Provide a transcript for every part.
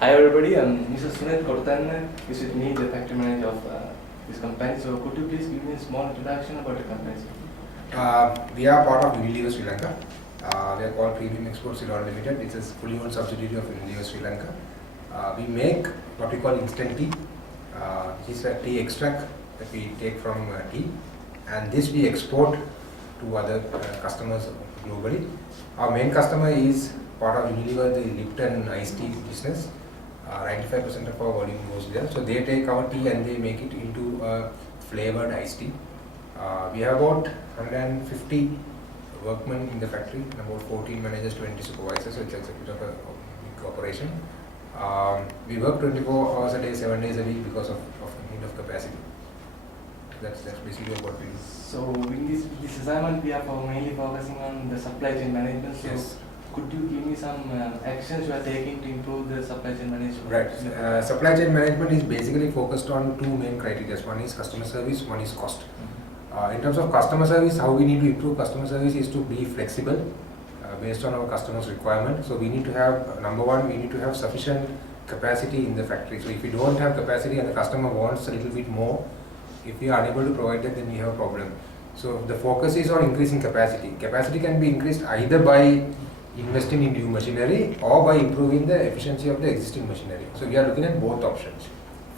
Hi everybody, Mr. Sunil Kotan is with me, the factory manager of this company. So could you please give me a small introduction about the company? We are part of Unilever Sri Lanka. We are called Premium Exports Ceylon Limited. It's a fully owned subsidiary of Unilever Sri Lanka. We make what we call instant tea. This is a tea extract that we take from tea, and this we export to other customers globally. Our main customer is part of Unilever, the Lipton iced tea business. 95% of our volume goes there. So they take our tea and they make it into a flavored iced tea. We have about 150 workmen in the factory and about 14 managers, 20 supervisors, so it's a bit of a big operation. We work 24 hours a day, 7 days a week because of need of capacity. That's basically what we do. So in this assignment we are mainly focusing on the supply chain management. So yes. Could you give me some actions you are taking to improve the supply chain management? Right. Supply chain management is basically focused on two main criteria. One is customer service, one is cost. In terms of customer service, how we need to improve customer service is to be flexible based on our customers' requirement. So we need to have, number one, we need to have sufficient capacity in the factory. So if we don't have capacity and the customer wants a little bit more, if we are unable to provide that, then we have a problem. So the focus is on increasing capacity. Capacity can be increased either by investing in new machinery or by improving the efficiency of the existing machinery. So we are looking at both options.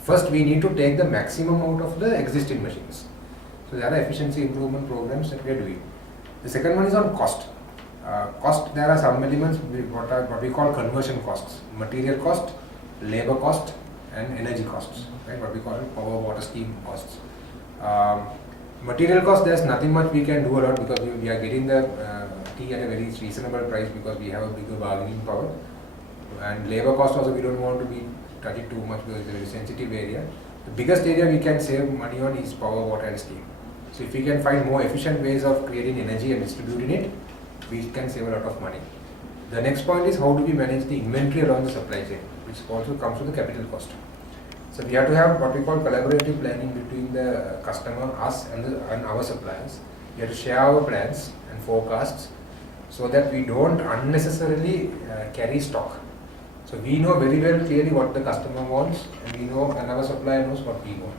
First, we need to take the maximum out of the existing machines. So there are efficiency improvement programs that we are doing. The second one is on cost. Cost, there are some elements, what we call conversion costs. Material cost, labor cost and energy costs, right? What we call power, water, steam costs. Material cost, there's nothing much we can do a lot because we are getting the tea at a very reasonable price because we have a bigger bargaining power. And labor cost also, we don't want to be touch it too much because it's a very sensitive area. The biggest area we can save money on is power, water and steam. So if we can find more efficient ways of creating energy and distributing it, we can save a lot of money. The next point is how do we manage the inventory around the supply chain, which also comes to the capital cost. So we have to have what we call collaborative planning between the customer, us and our suppliers. We have to share our plans and forecasts so that we don't unnecessarily carry stock. So we know very well clearly what the customer wants and we know and our supplier knows what we want.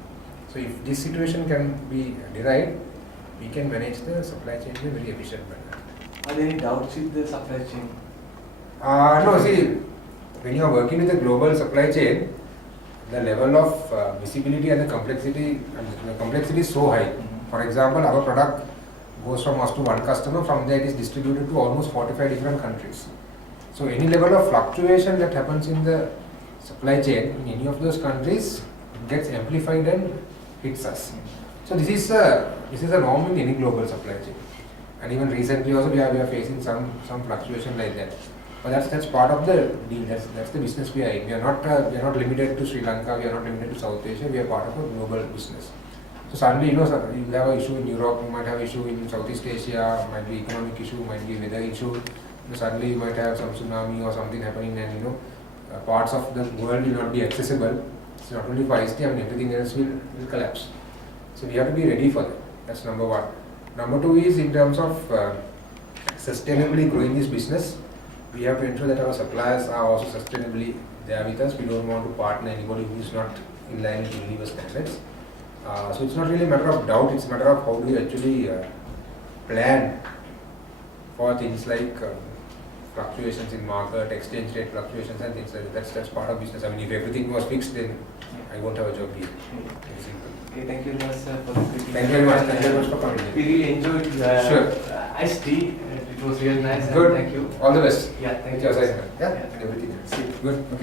So if this situation can be derived, we can manage the supply chain in a very efficient manner. Are there any doubts with the supply chain? No, see, when you are working with a global supply chain, the level of visibility and the complexity is so high. For example, our product goes from us to one customer, from there it is distributed to almost 45 different countries. So any level of fluctuation that happens in the supply chain in any of those countries gets amplified and hits us. So this is a norm in any global supply chain. And even recently also we are facing some fluctuation like that. But that's part of the deal. That's the business we are in. We are not limited to Sri Lanka. We are not limited to South Asia. We are part of a global business. So suddenly, you have an issue in Europe. You might have an issue in Southeast Asia. Might be economic issue. Might be weather issue. Suddenly, you might have some tsunami or something happening, and parts of the world will not be accessible. It's not only for IST, everything else will collapse. So we have to be ready for that. That's number one. Number two is in terms of sustainably growing this business. We have to ensure that our suppliers are also sustainably there with us. We don't want to partner anybody who is not in line with Unilever standards. So it's not really a matter of doubt, it's a matter of how do you actually plan for things like fluctuations in market, exchange rate fluctuations and things like that. That's part of business. I mean, if everything was fixed, then I won't have a job here. Okay, thank you very much sir, for the Thank you very much. Thank you very much for coming. We really enjoyed iced tea. It was really nice. Good. Thank you. All the best. Yeah, thank you. you. Yeah, and everything else. Good. Okay.